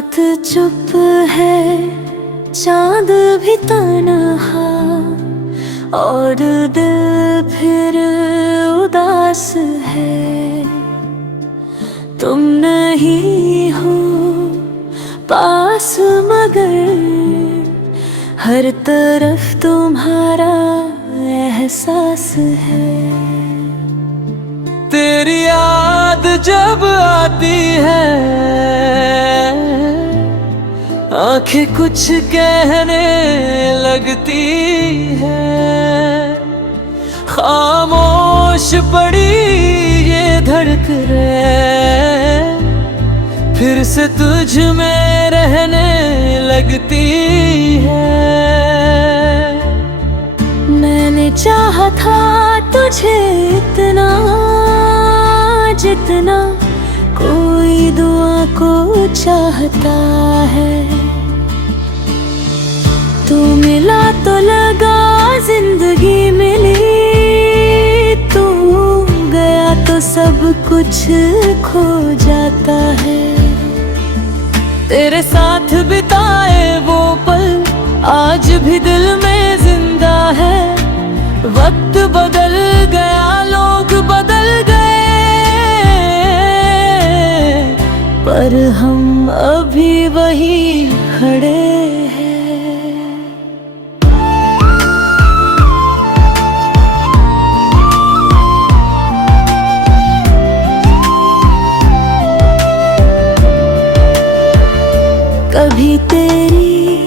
रात चुप है, चांद भी तन्हा, और दिल फिर उदास है। तुम नहीं हो पास मगर हर तरफ तुम्हारा एहसास है। तेरी याद जब आती है, आंखें कुछ कहने लगती है। खामोश पड़ी ये धड़कने फिर से तुझ में रहने लगती है। मैंने चाहा था तुझे इतना जितना कोई दुआ को चाहता है। तू मिला तो लगा जिंदगी मिली, तू गया तो सब कुछ खो जाता है। तेरे साथ बिताए वो पल आज भी दिल में जिंदा है। वक्त बदल गया, लोग बदल गए, पर हम अभी वही खड़े हैं। कभी तेरी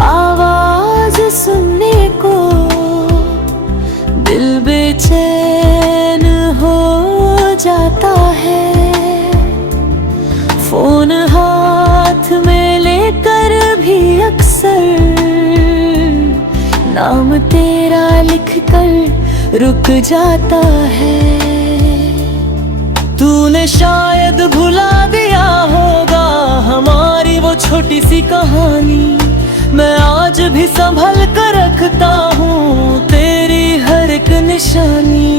आवाज सुनने को दिल बेचैन हो जाता है। फोन हाथ में लेकर भी अक्सर नाम तेरा लिखकर रुक जाता है। तूने शायद भुला दिया होगा हमारी वो छोटी सी कहानी। मैं आज भी संभल कर रखता हूँ तेरी हर एक निशानी।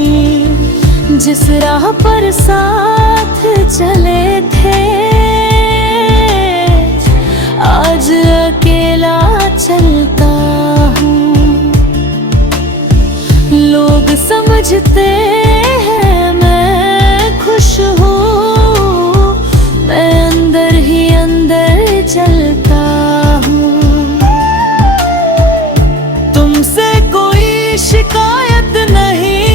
जिस राह पर साथ चले थे आज अकेला चलता हूँ। लोग समझते हैं मैं खुश हूँ, मैं अंदर ही अंदर चलता हूँ। तुमसे कोई शिकायत नहीं,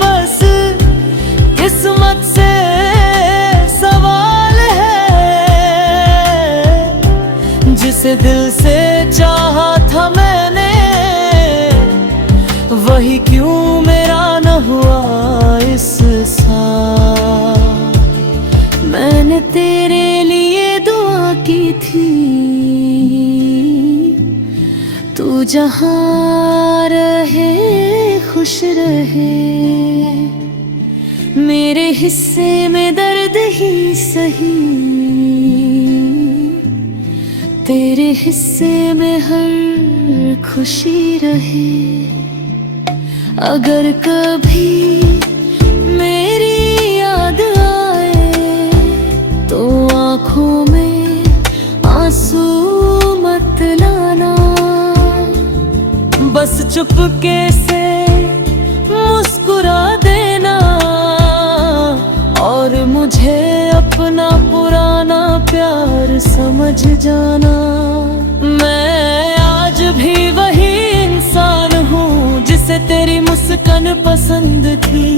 बस किस्मत से सवाल है। जिसे दिल से चाहा था मैंने वही क्यों मेरा न हुआ इस साल। मैंने तेरे लिए दुआ की थी, तू जहाँ रहे खुश रहे। मेरे हिस्से में दर्द ही सही, तेरे हिस्से में हर खुशी रहे। अगर कभी मेरी याद आए तो आँखों में आंसू मत लाना। बस चुपके से मुस्कुरा देना और मुझे अपना पुराना प्यार समझ जाना। मैं आज भी वही इंसान हूँ जिसे तेरी मुस्कान पसंद थी,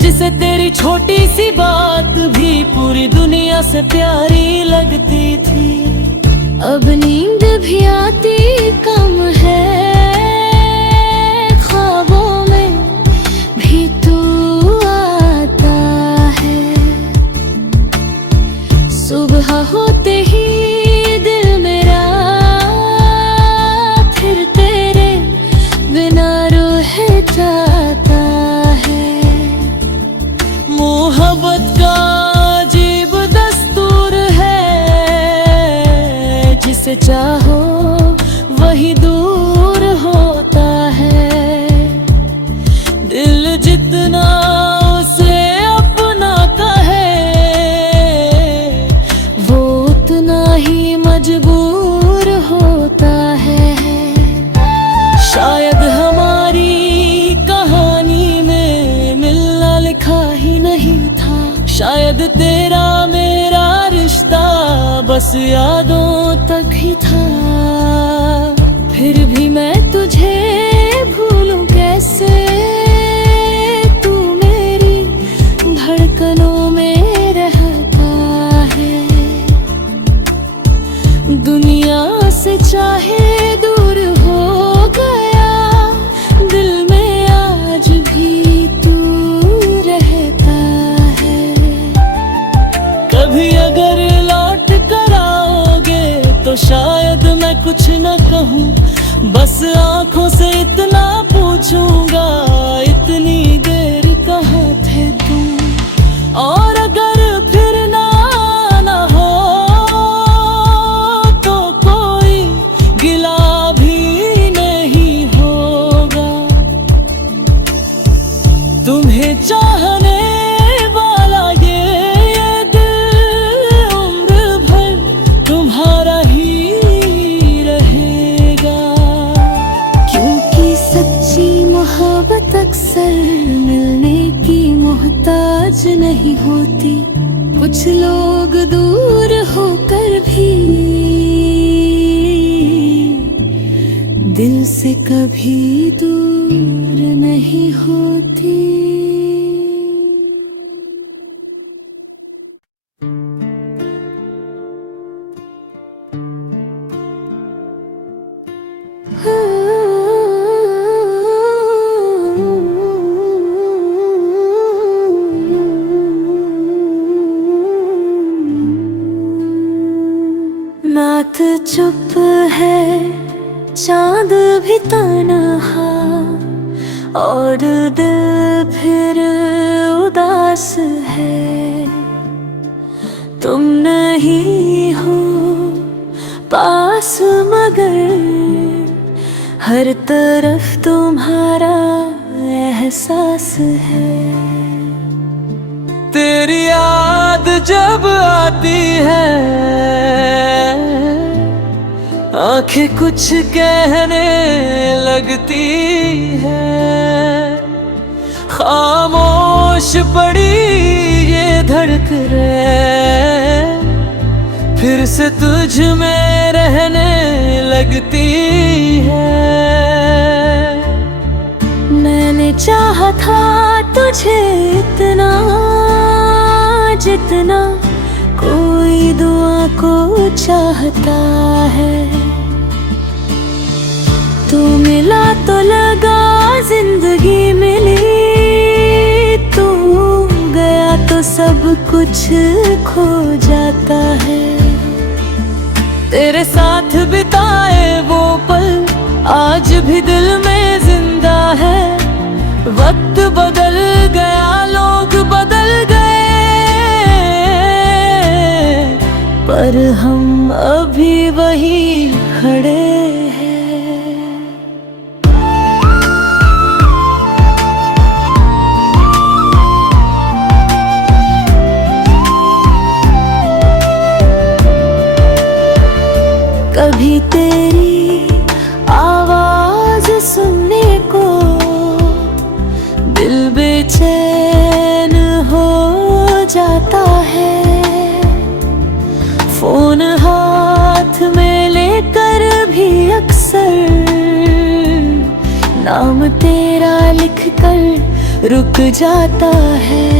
जिसे तेरी छोटी सी बात भी पूरी दुनिया से प्यारी लगती थी। अब नींद भी आती कम है, ख्वाबों में भी तू आता है। सुबह होते ही दिल मेरा फिर तेरे बिना रोह जाता है। मोहब्बत का अजीब दस्तूर है, जिसे चाहो वही दूर होता है। दिल जितना उसे अपना कहे वो शायद तेरा मेरा रिश्ता बस यादों तक ही था। फिर भी मैं तुझे भूलूं कैसे, तू मेरी धड़कनों में रहता है। दुनिया से चाहे दूर हो गया, दिल में आज भी तू रहता है। कभी अगर लौट कर आओगे तो शायद मैं कुछ न कहूँ, बस आंखों से इतना पूछूंगा, इतनी देर कहाँ थे तुम। और अगर फिर ना आना हो तो कोई गिला भी नहीं होगा। तुम्हें चाहने वाला ये दिल उम्र भर तुम्हारा ही रहेगा। क्योंकि सच्ची मोहब्बत अक्सर मिलने की मोहताज नहीं होती। कुछ लोग दूर होकर भी दिल से कभी दूर नहीं होती। नात चुप है, चांद भी तन्हा, और दिल फिर उदास है। तुम नहीं हो पास मगर हर तरफ तुम्हारा एहसास है। तेरी याद जब आती है, आंखें कुछ कहने लगती है। खामोश पड़ी ये धड़कने फिर से तुझ में रहने लगती है। मैंने चाहा था तुझे इतना जितना कोई दुआ को चाहता है। तू मिला तो लगा जिंदगी मिली, तू गया तो सब कुछ खो जाता है। तेरे साथ बिताए वो पल आज भी दिल में जिंदा है। वक्त बदल गया, लोग बदल गए, पर हम अभी वही खड़े हैं। कभी तेरी आवाज सुनने को दिल बेचैन हो जाता है। फोन हाथ में लेकर भी अक्सर नाम तेरा लिखकर रुक जाता है।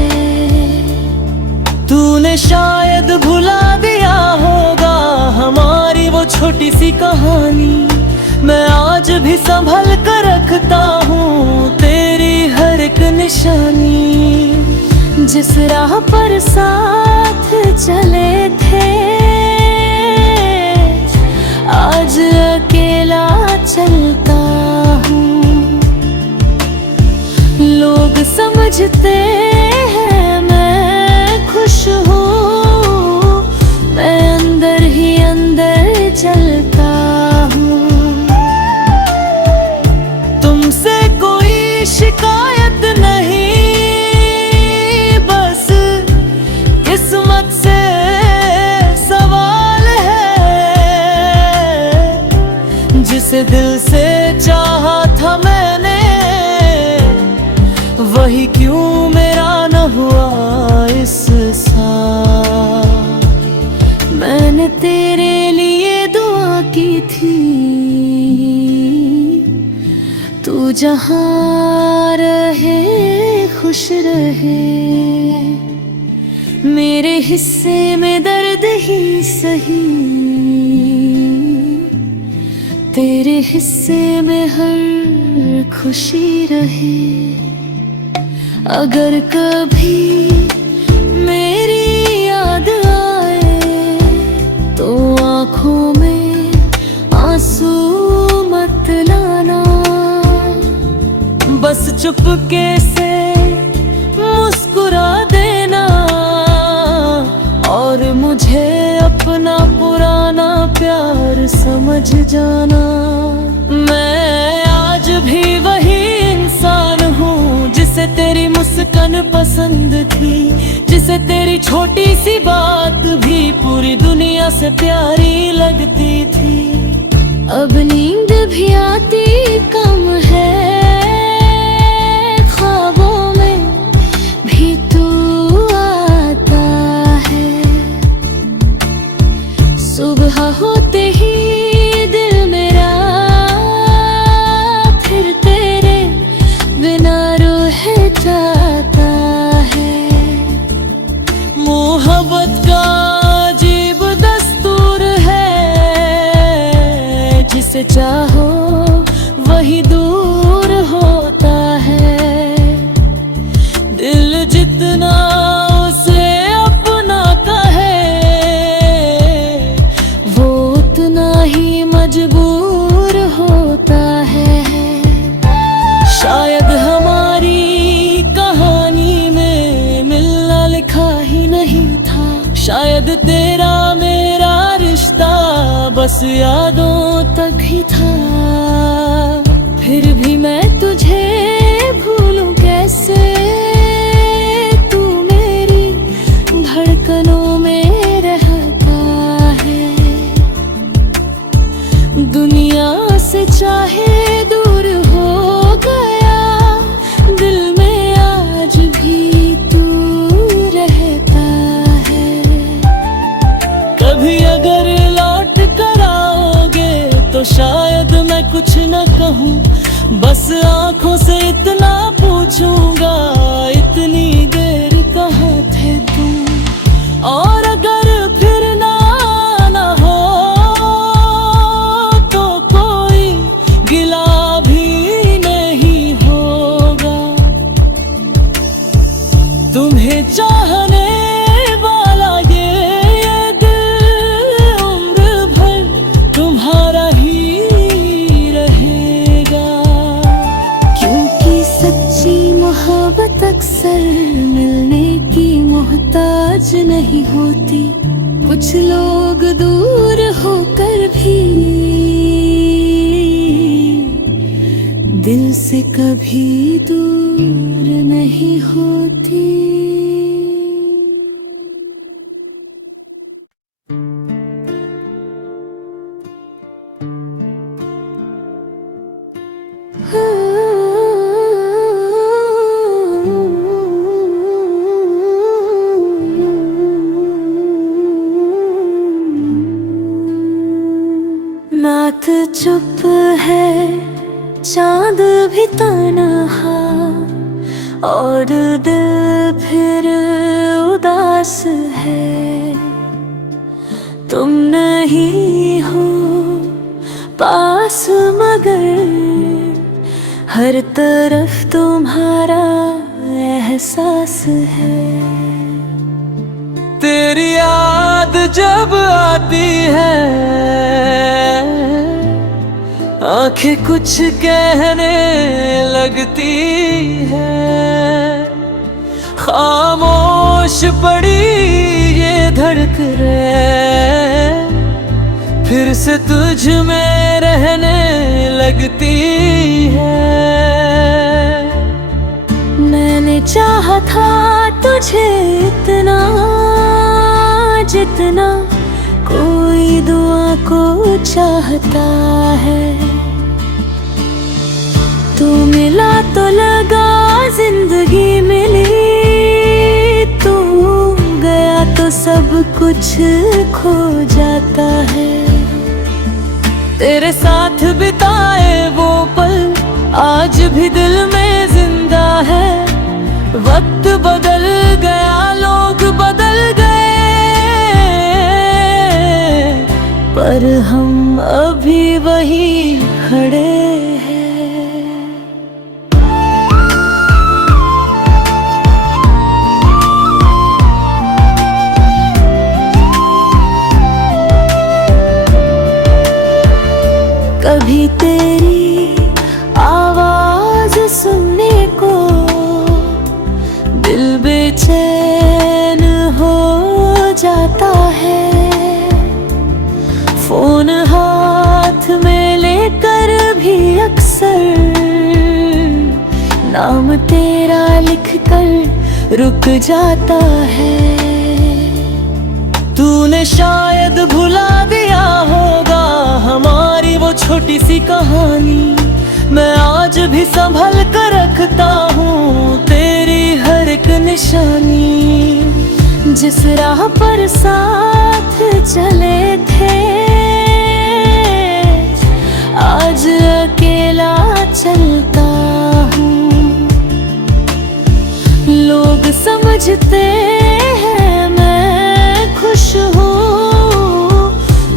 तूने शायद भुला दिया होगा हमारी वो छोटी सी कहानी। मैं आज भी संभल कर रखता हूँ तेरी हर एक निशानी। जिस राह पर साथ चले थे आज अकेला चलता हूँ। लोग समझते हैं मैं खुश हूँ, मैं अंदर ही अंदर चलता हूँ। तुमसे कोई शिकायत नहीं, बस किस्मत से सवाल है। जिसे दिल से चाहा था मैंने, वही क्यों मेरा जहाँ रहे खुश रहे, मेरे हिस्से में दर्द ही सही, तेरे हिस्से में हर खुशी रहे। अगर कभी मेरी याद आए तो आँखों में आंसू मत लाना, बस चुपके से मुस्कुरा देना और मुझे अपना पुराना प्यार समझ जाना। मैं आज भी वही इंसान हूँ जिसे तेरी मुस्कान पसंद थी, जिसे तेरी छोटी सी बात भी पूरी दुनिया से प्यारी लगती थी। अब नींद भी आती कम है, ख्वाबों में भी तू आता है। सुबह होते ही दिल मेरा फिर तेरे बिना रह जाता है। मोहब्बत का अजीब दस्तूर है, जिसे चाहो वही दूर होता है। दिल जितना उसे अपना कहे, वो उतना ही मजबूर होता है। शायद हमारी कहानी में मिलना लिखा ही नहीं था, शायद तेरा मेरा रिश्ता बस यादों तक ही था। फिर भी मैं तुझे भूलूं कैसे, तू मेरी धड़कनों में रहता है। दुनिया से चाहे दूर हो गया, दिल में आज भी तू रहता है। कभी अगर लौट कर आओगे तो शायद मैं कुछ न कहूँ, बस आंखों से इतना पूछूंगा, इतनी देर कहाँ थे तुम। और अगर फिर ना आना हो तो कोई गिला भी नहीं होगा। तुम्हें चाहने वाला ये दिल उम्र भर तुम्हारा ही रहेगा। क्योंकि सच्ची मोहब्बत अक्सर मिलने की मोहताज नहीं होती। कुछ लोग दूर होकर भी दिल से कभी दूर नहीं होती। नात चुप है, चांद भी तन्हा, और दिल फिर उदास है। तुम नहीं हो पास मगर हर तरफ तुम्हारा एहसास है। तेरी याद जब आती है, आंखें कुछ कहने लगती है। खामोश पड़ी ये धड़कने फिर से तुझ में रहने लगती है। मैंने चाहा था तुझे इतना, जितना कोई दुआ को चाहता है। तू मिला तो लगा जिंदगी मिली, तू गया तो सब कुछ खो जाता है। तेरे साथ बिताए वो पल आज भी दिल में जिंदा है। वक्त बदल गया, लोग बदल गए, पर हम अभी वही खड़े हैं। कभी तेरी आवाज सुनने को दिल बेचैन हो जाता है। फोन हाथ में लेकर भी अक्सर नाम तेरा लिखकर रुक जाता है। तूने शायद भुला दिया होगा हमारी वो छोटी सी कहानी। मैं आज भी संभल कर रखता हूँ तेरी हर एक निशानी। जिस राह पर साथ चले थे आज अकेला चलता हूँ। लोग समझते हैं मैं खुश हूँ,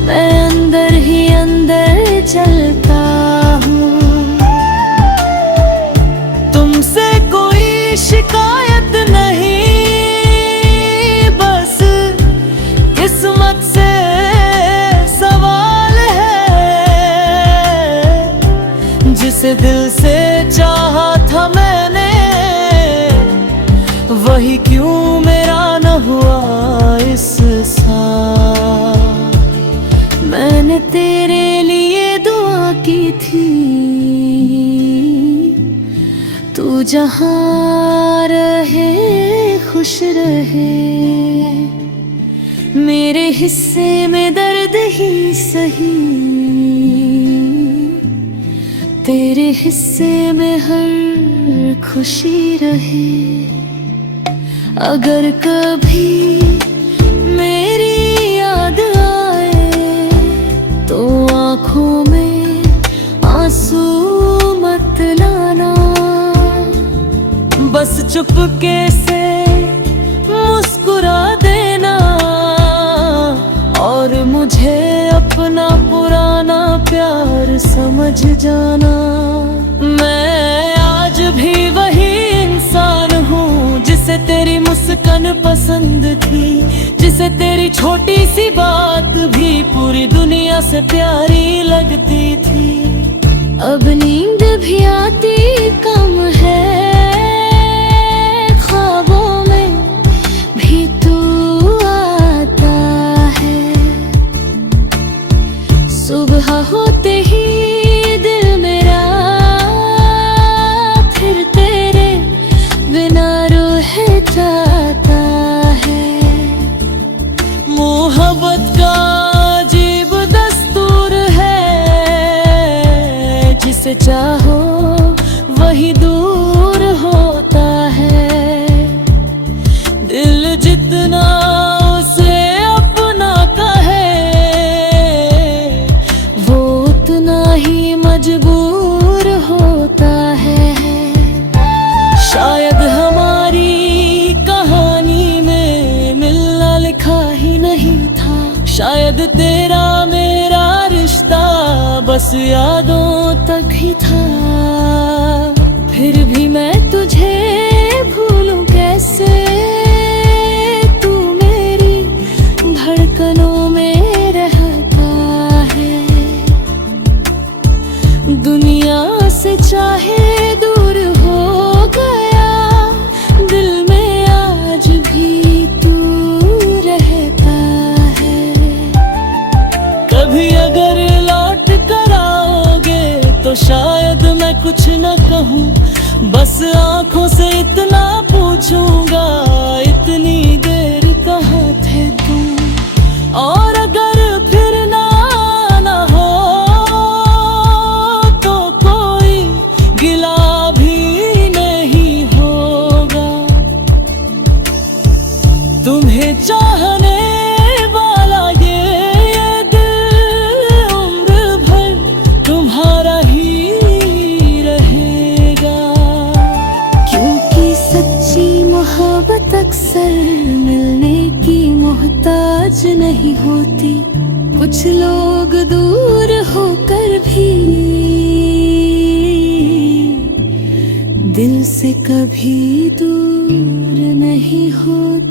मैं अंदर ही अंदर चलता हूँ। तुमसे कोई शिकायत नहीं, बस किस्मत से सवाल है। जिसे दिल से चाहा था मैंने वही क्यों मेरा न हुआ इस साल। मैंने तेरे लिए दुआ की थी, तू जहाँ रहे खुश रहे। मेरे हिस्से में दर्द ही सही, तेरे हिस्से में हर खुशी रहे। अगर कभी मेरी याद आए तो आँखों में आंसू मत लाना। बस चुपके से मुस्कुरा देना और मुझे अपना पुराना प्यार समझ जाना। मैं आज भी वही इंसान हूँ जिसे तेरी मुस्कान पसंद थी, जिसे तेरी छोटी सी बात भी पूरी दुनिया से प्यारी लगती थी। अब नींद भी आती कम है, ख्वाबों में भी तू आता है। सुबह होते ही दिल मेरा फिर तेरे बिना रोह जाता है। मोहब्बत का अजीब दस्तूर है, जिसे चाहो वही दूर होता है। दिल जितना उसे अपना कहे वो उतना ही मजबूर होता है। शायद हमारी कहानी में मिलना लिखा ही नहीं था, शायद तेरा मेरा रिश्ता बस यादों तक ही था। फिर भी मैं तुझे भूलूं कैसे, तू मेरी धड़कनों में रहता है। दुनिया से चाहे दूर हो गया, दिल में आज भी तू रहता है। कभी अगर लौट कर आओगे तो शायद मैं कुछ न कहूँ, बस आंखों से इतना पूछूंगा, इतनी देर कहाँ थे तुम। और अगर फिर ना हो तो कोई गिला भी नहीं होगा। तुम्हें चाहने वाला ये दिल उम्र भर तुम्हारा ही रहेगा। समझ नहीं होती, कुछ लोग दूर होकर भी दिल से कभी दूर नहीं होते।